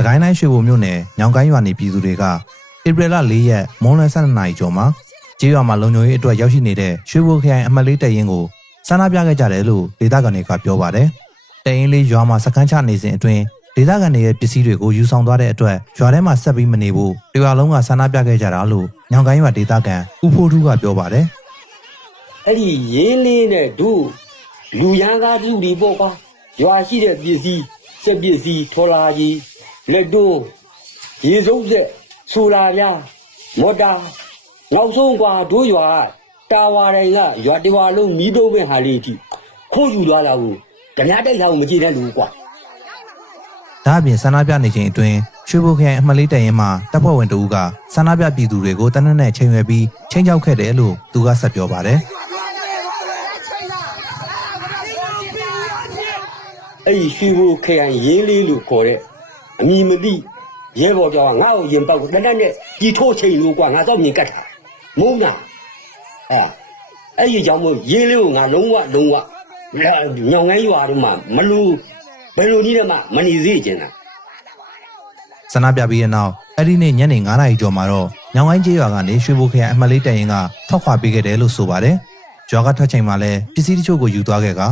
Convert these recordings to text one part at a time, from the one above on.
စကိုင်းတိုင်းရွှေဘိုမြို့နယ်ညောင်ကိုင်းရွာနေပြည်သူတွေကဧပြီလ၄ရက်မွန်းလွဲ12နာရီကျော်မှာကျေးရွာမှာလုံခြုံရေးအတွက်ရောက်ရှိနေတဲ့ရွှေဘိုခရိုင်အမှတ်လေးတပ်ရင်းကိုဆန္ဒပြခဲ့ကြတယ်လို့ဒေသခံတွေကပြောပါတယ်။တပ်ရင်းလေးရွာမှာစခန်းချနေစဉ်အတွင်းဒေသခံတွေရဲ့ပစ္စည်းတွေကိုယူဆောင်သွားတဲ့အတွက်ရွာထဲမှာဆက်ပြီးမနေဘူးတရွာလုံးကဆန္ဒပြခဲ့ကြတာလို့ညောင်ကိုင်းရွာဒေသခံဦးဖိုးထူးကပြောပါတယ်။အဲ့ဒီရင်းလေးနဲ့တို့လူရန်ကားသူတွေပေါ့ကွာရွာရှိတဲ့ပစ္စည်းစက်ပစ္စည်းထော်လာကြီး လက်တို့ရေစုပ်ဆက်ဆိုလာပြမော်တာနောက်ဆုံးကွာတို့ရွာတာဝါတိုင်းကရွာတဝါလုံးမီးတုံးပဲဟာလေးကြည့်ခိုးယူသွားတာကိုဓမြတိုက်ထားကိုမကြည့်တဲ့လူကွာဒါအပြင်ဆန္ဒပြနေချိန်အတွင်းရွှေဘိုခရိုင်အမှတ်လေးတပ်ရင်းမှာတပ်ဖွဲ့ဝင်တဦးကဆန္ဒပြပြည်သူတွေကိုတနက်နဲ့ချိန်ရွယ်ပြီးချိန်ချောက်ခဲ့တယ်လို့သူကဆက်ပြောပါတယ်အဲ့ဒီရွှေဘိုခရိုင်ရင်းလေးလို့ခေါ်တဲ့ အမီမသိရဲဘော်ကြောင့်ငါ့ကိုရင်ပေါက်တနက်နဲ့ကြီးထိုးချိန်လို့ကွာငါတော့မြင်ကတ်တာမုန်းတာဟာအဲ့ဒီကြောင့်မို့ရင်းလေးကိုငါလုံးဝလုံးဝညောင်ငန်းရွာတို့မှာမလူဘယ်လိုနည်းနဲ့မှမနေစေချင်တာဆန္ဒပြပြီးတဲ့နောက်အဲ့ဒီနေ့ညနေ9:00နာရီကျော်မှာတော့ညောင်ကိုင်းကျေးရွာကနေရွှေဘိုခရိုင်အမှတ်လေးတပ်ရင်းကထွက်ခွာပေးခဲ့တယ်လို့ဆိုပါတယ်။ရွာကထွက်ချိန်မှာလည်းပစ္စည်းတချို့ကိုယူသွားခဲ့က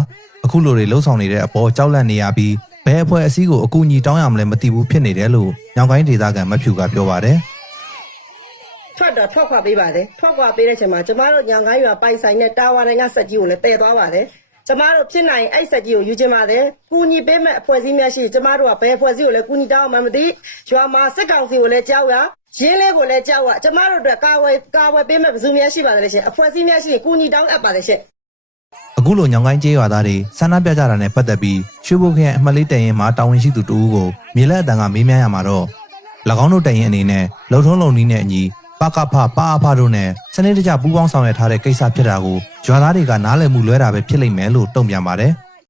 အခုလိုတွေလှုပ်ဆောင်နေတဲ့အပေါ်ကြောက်လန့်နေရပြီး ဘယ်အဖွဲ့အစည်းကိုအကူအညီတောင်းရမလဲမသိဘူးဖြစ်နေတယ်လို့ညောင်ကိုင်းဒေသခံမဖြူကပြောပါတယ်။ထွက်တော့ထွက်ခွာပေးပါတယ်ထွက်ခွာပေးတဲ့အချိန်မှာကျမတို့ညောင်ကိုင်းရွာပိုင်ဆိုင်တဲ့တာဝါတိုင်းကစက်ကြီးကိုလည်းတည်သွားပါတယ်ကျမတို့ဖြစ်နိုင်အဲ့စက်ကြီးကိုယူချင်ပါတယ်ကူညီပေးမဲ့အဖွဲ့အစည်းများရှိကျမတို့ကဘယ်အဖွဲ့အစည်းကိုလည်းကူညီတောင်းမှမသိရွာမှာစစ်ကောင်စီကိုလည်းကြောက်ရရင်းလေးကိုလည်းကြောက်ရကျမတို့အတွက်ကာဝယ်ကာဝယ်ပေးမဲ့ဘယ်သူများရှိပါလဲရှင်အဖွဲ့အစည်းများရှိရင်ကူညီတောင်းအပ်ပါတယ်ရှင် အခုလိုညောင်ကိုင်းကျေးရွာသားတွေဆန္ဒပြကြတာနဲ့ပတ်သက်ပြီးရွှေဘိုခရိုင်အမှတ်လေးတိုင်ရင်မှာတာဝန်ရှိသူတဦးကိုမြေလက်အတန်ကမေးမြန်းရမှာတော့၎င်းတို့တိုင်ရင်အနေနဲ့လုံထုံးလုံနည်းနဲ့အညီပကဖပအဖတို့နဲ့စနစ်တကျပူးပေါင်းဆောင်ရွက်ထားတဲ့ကိစ္စဖြစ်တာကိုရွာသားတွေကနားလည်မှုလွဲတာပဲဖြစ်လိမ့်မယ်လို့တုံ့ပြန်ပါတယ်။